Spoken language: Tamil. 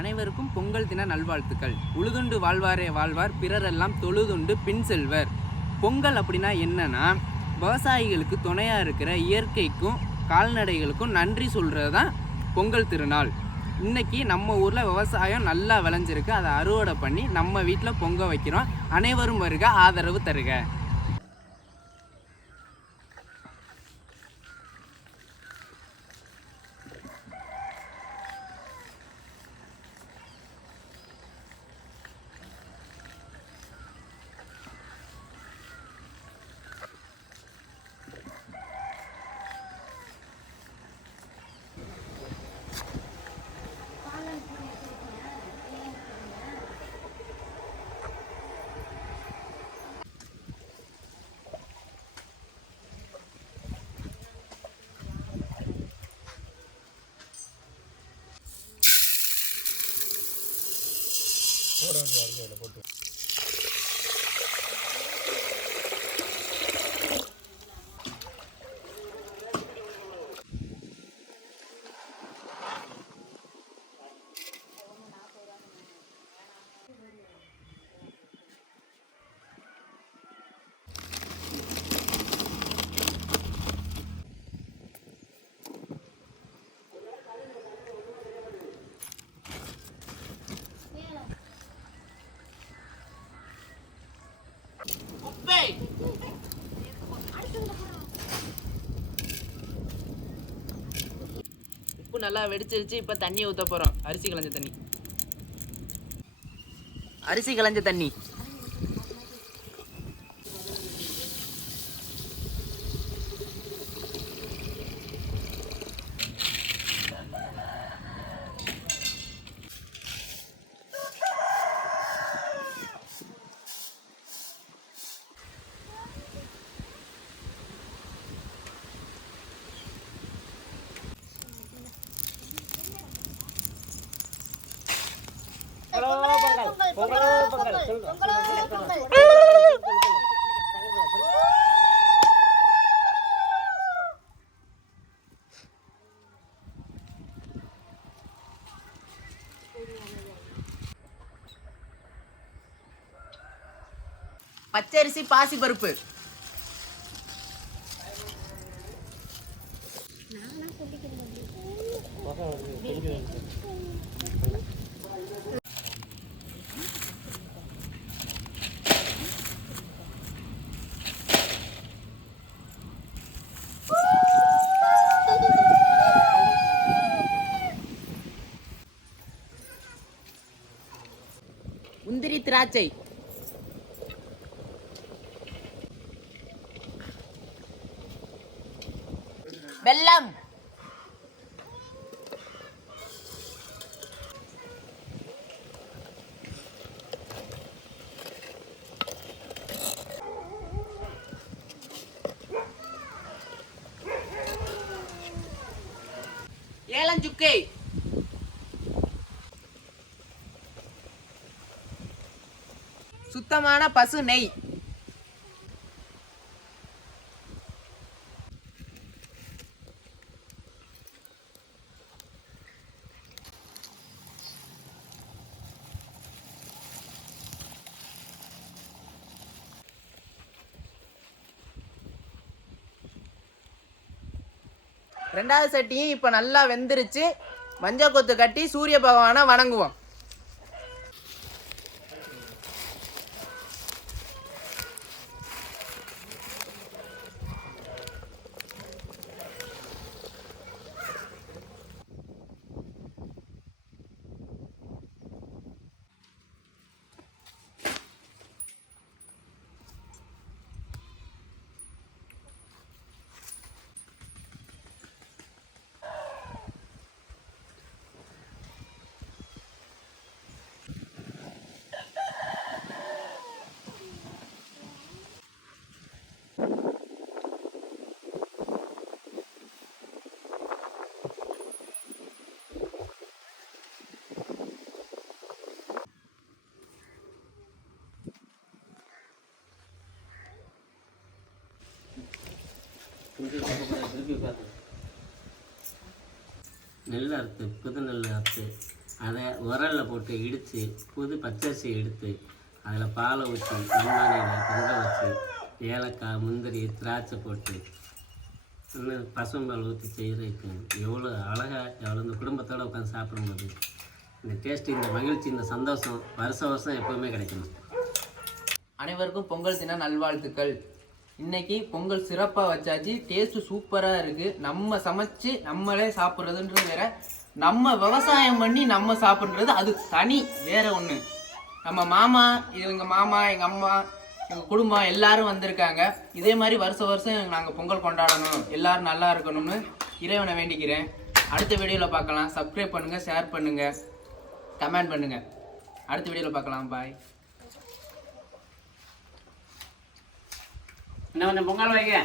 அனைவருக்கும் பொங்கல் தின நல்வாழ்த்துக்கள். உழுதுண்டு வாழ்வாரே வாழ்வார், பிறரெல்லாம் தொழுதுண்டு பின் செல்வர். பொங்கல் அப்படின்னா என்னன்னா, விவசாயிகளுக்கு துணையாக இருக்கிற இயற்கைக்கும் கால்நடைகளுக்கும் நன்றி சொல்கிறது தான் பொங்கல் திருநாள். இன்றைக்கி நம்ம ஊரில் விவசாயம் நல்லா விளைஞ்சிருக்கு. அதை அறுவடை பண்ணி நம்ம வீட்டில் பொங்க வைக்கிறோம். அனைவரும் வருக, ஆதரவு தருக. போட்டு உப்பு நல்லா வெடிச்சிருச்சு. இப்போ தண்ணி ஊற்ற போகிறோம். அரிசி களைஞ்ச தண்ணி. பச்சரிசி, பாசி பருப்பு. முந்திரி, திராட்சை. வெல்லம். ஏலஞ்சுக்கை. சுத்தமான பசு நெய். ரெண்டாவது சட்டியும் இப்போ நல்லா வெந்துருச்சு. மஞ்சள் கொத்து கட்டி சூரிய பகவானை வணங்குவோம். நெல் அறுத்து புது நெல் அறுத்து அதை உரலில் போட்டு இடித்து புது பச்சரிசி எடுத்து அதில் பாலை ஊற்றி மண்பானையில் பொங்க வச்சு ஏலக்காய் முந்திரி திராட்சை போட்டு இன்னும் பசும்பால் ஊற்றி செய்கிறதுக்கு எவ்வளோ அழகாக எவ்வளோ இந்த குடும்பத்தோடு உட்காந்து சாப்பிடும்போது இந்த டேஸ்ட்டு, இந்த மகிழ்ச்சி, இந்த சந்தோஷம் வருஷம் எப்போவுமே கிடைக்கணும். அனைவருக்கும் பொங்கல் தின நல்வாழ்த்துக்கள். இன்னைக்கு பொங்கல் சிறப்பாக வச்சாச்சு. டேஸ்ட்டு சூப்பராக இருக்குது. நம்ம சமைச்சு நம்மளே சாப்பிட்றதுன்றது வேற, நம்ம விவசாயம் பண்ணி நம்ம சாப்பிட்றது அது தனி வேற ஒன்று. நம்ம மாமா, எங்கள் மாமா, எங்கள் அம்மா, எங்கள் குடும்பம் எல்லாரும் வந்திருக்காங்க. இதே மாதிரி வருஷம் நாங்கள் பொங்கல் கொண்டாடணும், எல்லாரும் நல்லா இருக்கணும்னு இறைவனை வேண்டிக்கிறேன். அடுத்த வீடியோவில் பார்க்கலாம். சப்ஸ்கிரைப் பண்ணுங்கள், ஷேர் பண்ணுங்கள், கமெண்ட் பண்ணுங்கள். அடுத்த வீடியோவில் பார்க்கலாம். பாய். இன்னும் கொஞ்சம் பொங்கல் வைக்க.